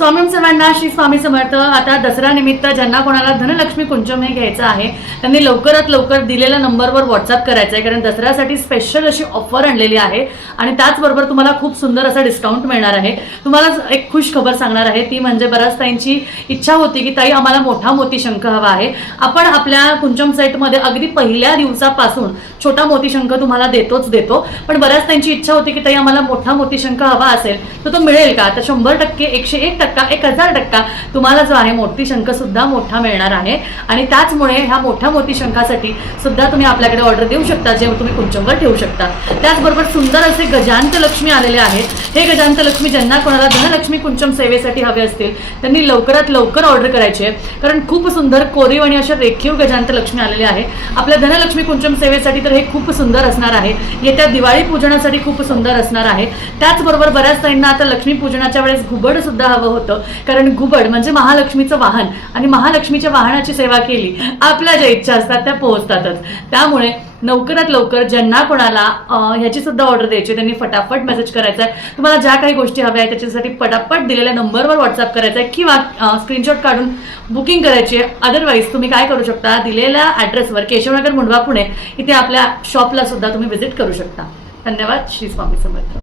स्वामी सर्वांना श्री स्वामी समर्थ। आता दसरा निमित्त ज्यांना कोणाला धनलक्ष्मी कुंचम हे घ्यायचं आहे त्यांनी लवकरात लवकर दिलेल्या नंबरवर व्हॉट्सअप करायचं आहे, कारण दसऱ्यासाठी स्पेशल अशी ऑफर आणलेली आहे आणि त्याचबरोबर तुम्हाला खूप सुंदर असा डिस्काउंट मिळणार आहे। तुम्हाला एक खुश खबर सांगणार आहे, ती म्हणजे बऱ्याच ताईंची इच्छा होती की ताई आम्हाला मोठा मोती शंख हवा आहे। आपण आपल्या कुंचम सेटमध्ये अगदी पहिल्या दिवसापासून छोटा मोती शंख तुम्हाला देतो, पण बऱ्याच ताईंची इच्छा होती की ताई आम्हाला मोठा मोती शंख हवा असेल तर तो मिळेल का? तर 100%, 101%, 1000% तुम्हाला जो आहे मोती शंख सुद्धा मोठा मिळणार आहे आणि त्याचमुळे ह्या मोठ्या मोती शंखासाठी सुद्धा तुम्ही आपल्याकडे ऑर्डर देऊ शकता, जे तुम्ही कुंचमवर ठेवू शकता। त्याचबरोबर सुंदर असे गजांत लक्ष्मी आलेले आहेत। हे गजांत लक्ष्मी ज्यांना कोणाला धनलक्ष्मी कुंचम सेवेसाठी हवे असतील त्यांनी लवकरात लवकर ऑर्डर करायची आहे, कारण खूप सुंदर कोरीव आणि अशा रेखीव गजांत लक्ष्मी आलेले आहे आपल्या धनलक्ष्मी कुंचम सेवेसाठी। तर हे खूप सुंदर असणार आहे, येत्या दिवाळी पूजनासाठी खूप सुंदर असणार आहे। त्याचबरोबर बऱ्याच ताईंना आता लक्ष्मी पूजनाच्या वेळेस घुबड सुद्धा हवं होतं, कारण घुबड म्हणजे महालक्ष्मीचं वाहन आणि महालक्ष्मीच्या वाहनाची सेवा केली आपल्या ज्या इच्छा असतात त्या पोहोचतातच। त्यामुळे लवकरात लवकर ज्यांना कोणाला ह्याची सुद्धा ऑर्डर द्यायची त्यांनी फटाफट मेसेज करायचा आहे। तुम्हाला ज्या काही गोष्टी हव्या आहेत त्याच्यासाठी फटाफट दिलेल्या नंबरवर व्हॉट्सअप करायचा आहे किंवा स्क्रीनशॉट काढून बुकिंग करायची आहे। अदरवाईज तुम्ही काय करू शकता, दिलेल्या ॲड्रेसवर केशवनगर मुंडवा पुणे इथे आपल्या शॉपला सुद्धा तुम्ही व्हिजिट करू शकता। धन्यवाद। श्री स्वामी समर्थ।